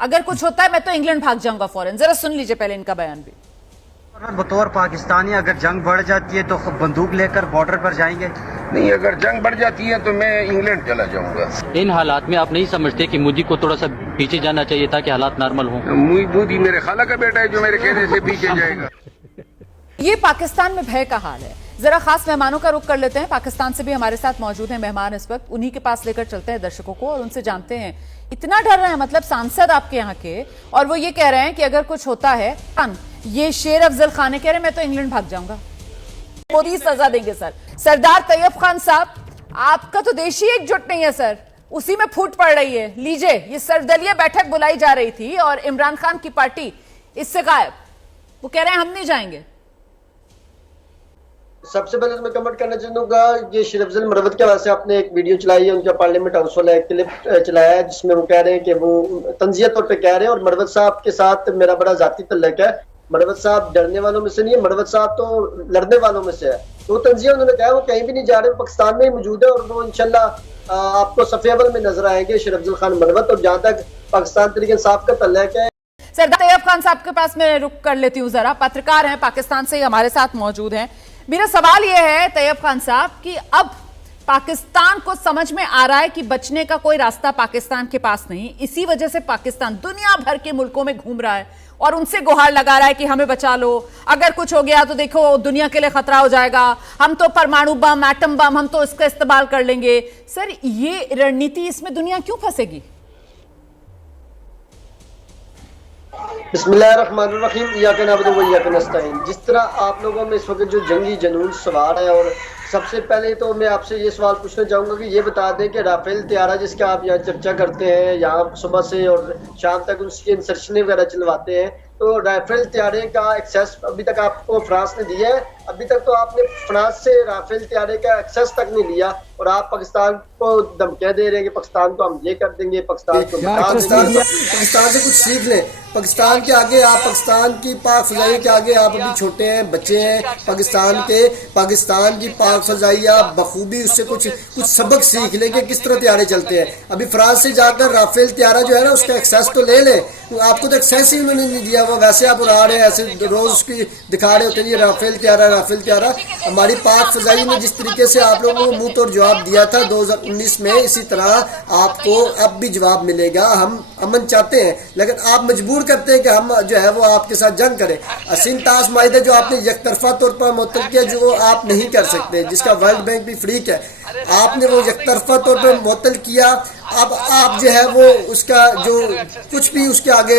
अगर कुछ होता है मैं तो इंग्लैंड भाग जाऊंगा फौरन। जरा सुन लीजिए पहले इनका बयान भी। बतौर पाकिस्तानी अगर जंग बढ़ जाती है तो बंदूक लेकर बॉर्डर पर जाएंगे? नहीं, अगर जंग बढ़ जाती है तो मैं इंग्लैंड चला जाऊंगा। इन हालात में आप नहीं समझते कि मोदी को थोड़ा सा पीछे जाना चाहिए ताकि हालात नॉर्मल हों? मोदी मेरे खाला का बेटा है जो मेरे कहने से पीछे जाएगा। ये पाकिस्तान में भय का हाल है। जरा खास मेहमानों का रुख कर लेते हैं। पाकिस्तान से भी हमारे साथ मौजूद हैं मेहमान इस वक्त, उन्हीं के पास लेकर चलते हैं दर्शकों को और उनसे जानते हैं इतना डर रहे हैं, मतलब सांसद आपके यहाँ के, और वो ये कह रहे हैं कि अगर कुछ होता है, ये शेर अफजल खान कह रहे हैं मैं तो इंग्लैंड भाग जाऊंगा, मोदी सजा देंगे। सर सरदार तैयब खान साहब, आपका तो देश ही एकजुट नहीं है सर, उसी में फूट पड़ रही है। लीजिए, ये सर्वदलीय बैठक बुलाई जा रही थी और इमरान खान की पार्टी इससे गायब, वो कह रहे हैं हम नहीं जाएंगे। सबसे पहले तो मैं कमेंट करना चाहूंगा, ये शेर अफजल मरवत के वास्ते आपने एक वीडियो चलाई है, उनका पार्लियामेंट हाउस वाला एक क्लिप चलाया है जिसमें वो कह रहे हैं कि वो तंजिया तौर पे कह रहे हैं और मरवत साहब के साथ मेरा बड़ा जाती तल्लक है। मरवत साहब डरने वालों में से नहीं है, मरवत साहब तो लड़ने वालों में से है। तो तंजिया उन्होंने कहा वो कहीं भी नहीं जा रहे, पाकिस्तान में ही मौजूद है और वो इंशाल्लाह आपको सफ़े अव्वल में नजर आएंगे शेर अफजल खान मरवत। और जहाँ तक पाकिस्तान तहरीक इंसाफ का तल्लक है, सरदार तैयब खान साहब के पास मैं रुक कर लेती हूँ जरा, पत्रकार हैं पाकिस्तान से हमारे साथ मौजूद हैं। मेरा सवाल यह है तैयब खान साहब कि अब पाकिस्तान को समझ में आ रहा है कि बचने का कोई रास्ता पाकिस्तान के पास नहीं, इसी वजह से पाकिस्तान दुनिया भर के मुल्कों में घूम रहा है और उनसे गुहार लगा रहा है कि हमें बचा लो, अगर कुछ हो गया तो देखो दुनिया के लिए खतरा हो जाएगा, हम तो परमाणु बम, एटम बम, हम तो इसका इस्तेमाल कर लेंगे। सर ये रणनीति, इसमें दुनिया क्यों फंसेगी? बिस्मिल्लाहिर्रहमानिर्रहीम, इय्याका नअबुदु व इय्याका नस्तईन। जिस तरह आप लोगों में इस वक्त जो जंगी जनून सवार है, और सबसे पहले तो मैं आपसे ये सवाल पूछना चाहूँगा कि ये बता दें कि राफेल तैयारा जिसका आप यहाँ चर्चा करते हैं, यहाँ सुबह से और शाम तक उसकी इंसर्शनें वगैरह चलवाते हैं, तो राफेल तैयारे का एक्सेस अभी तक आपको फ्रांस ने दिया है? अभी तक तो आपने फ्रांस से राफेल तैयारे का एक्सेस तक नहीं लिया और आप पाकिस्तान को धमकियां दे रहे हैं कि पाकिस्तान को हम ये कर देंगे, पाकिस्तान को पाकिस्तान से कुछ सीख लें। पाकिस्तान के आगे आप, पाकिस्तान की पाक फजाई के आगे आप अभी छोटे हैं, बच्चे हैं पाकिस्तान के। पाकिस्तान की पाक फजाई आप बखूबी उससे कुछ सबक सीख लें कि किस तरह तैयारे चलते हैं। अभी फ्रांस से जाकर राफेल तैयारा जो है ना उसका एक्सेस तो ले लें, आपको तो एक्सेस ही उन्होंने नहीं दिया, वो वैसे आप उड़ा रहे हैं, ऐसे रोज उसकी दिखा रहे होते हैं राफेल तैयारा राफेल तैयारा। हमारी पाक फजाई ने जिस तरीके से आप लोगों को मुंह तोड़ जवाब दिया था 2019 में, इसी तरह आपको अब भी जवाब मिलेगा। हम अमन चाहते हैं लेकिन आप मजबूर करते हैं कि हम जो है वो आपके साथ जंग करें। सिंतास माहिदा जो आपने यकतरफा तौर पर मुअत्तल किया, जो आप नहीं कर सकते, जिसका वर्ल्ड बैंक भी फ्रीक है, आपने वो यकतरफा तौर पर मुअत्तल किया। अब आप जो है वो उसका जो कुछ भी उसके आगे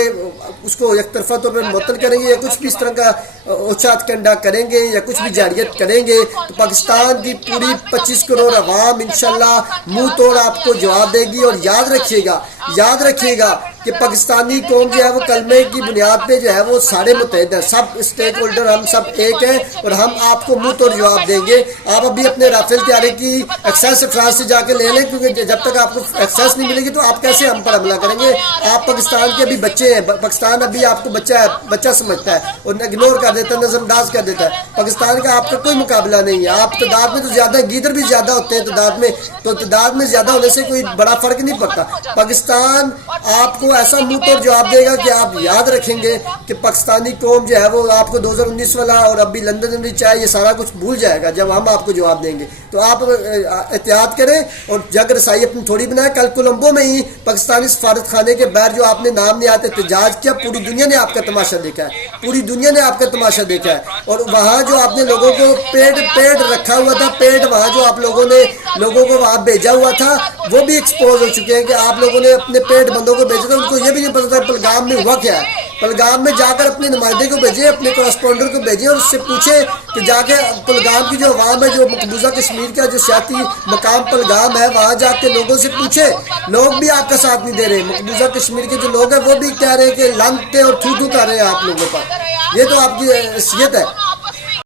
उसको यकतरफा तौर पर मुअत्तल करेंगे या कुछ भी इस तरह का औचात कंडा करेंगे या कुछ भी जारियत करेंगे तो पाकिस्तान की पूरी 25 करोड़ अवाम इंशाल्लाह मुंह तोड़ आपको जवाब देगी। और याद रखिएगा कि पाकिस्तानी कौम जो है वो कलमे की बुनियाद पे जो है वो सारे मुतहद हैं, सब स्टेक होल्डर हम सब एक हैं और हम आपको मुंह तोड़ जवाब देंगे। आप अभी अपने राफेल तैयारे की एक्सेस फ्रांस से जाके ले लें, क्योंकि जब तक आपको एक्सेस नहीं मिलेगी तो आप कैसे हम पर हमला करेंगे? आप पाकिस्तान के अभी बच्चे हैं, पाकिस्तान अभी आपको बच्चा समझता है और इग्नोर कर देता है, नजरअंदाज कर देता है। पाकिस्तान का आपका कोई मुकाबला नहीं है। आप तादाद में तो ज्यादा, गीदड़ भी ज्यादा होते हैं तादाद में, तो तादाद में ज्यादा होने से कोई बड़ा फर्क नहीं पड़ता। पाकिस्तान आपको ऐसा मुंह तोड़ जवाब देगा कि आप याद रखेंगे कि पाकिस्तानी कौम जो है वो आपको 2019 वाला और अभी लंदन में चाहे ये सारा कुछ भूल जाएगा जब हम आपको जवाब देंगे। तो आप एहतियात करें और जग रसाई अपनी थोड़ी बनाए। कल कोलंबो में ही पाकिस्तानी सफारत खाने के बाहर जो आपने नाम नहीं आते एहतजाज किया, पूरी दुनिया ने आपका तमाशा देखा है, पूरी दुनिया ने आपका तमाशा देखा है। और वहाँ जो आपने लोगों को पेड़ रखा हुआ था, पेड़ वहाँ जो आप लोगों ने लोगों को वहाँ भेजा हुआ था वो भी एक्सपोज हो चुके हैं कि आप लोगों ने अपने पेड़ बंदों को भेजा था। उनको ये भी नहीं पता था पहलगाम में हुआ क्या है। पहलगाम में जाकर अपने नुमाइंदे को भेजे, अपने कॉरेस्पॉन्डर को भेजे और उससे पूछे कि जाके पहलगाम की जो अवाम है, जो मकबूजा कश्मीर का जो सियाती मकाम पहलगाम है, वहाँ जाके लोगों से पूछे। लोग भी आपका साथ नहीं दे रहे, मकबूजा कश्मीर के जो लोग हैं वो भी कह रहे हैं कि लानते और थू कर रहे हैं आप लोगों पर। ये तो आपकी हैसियत है।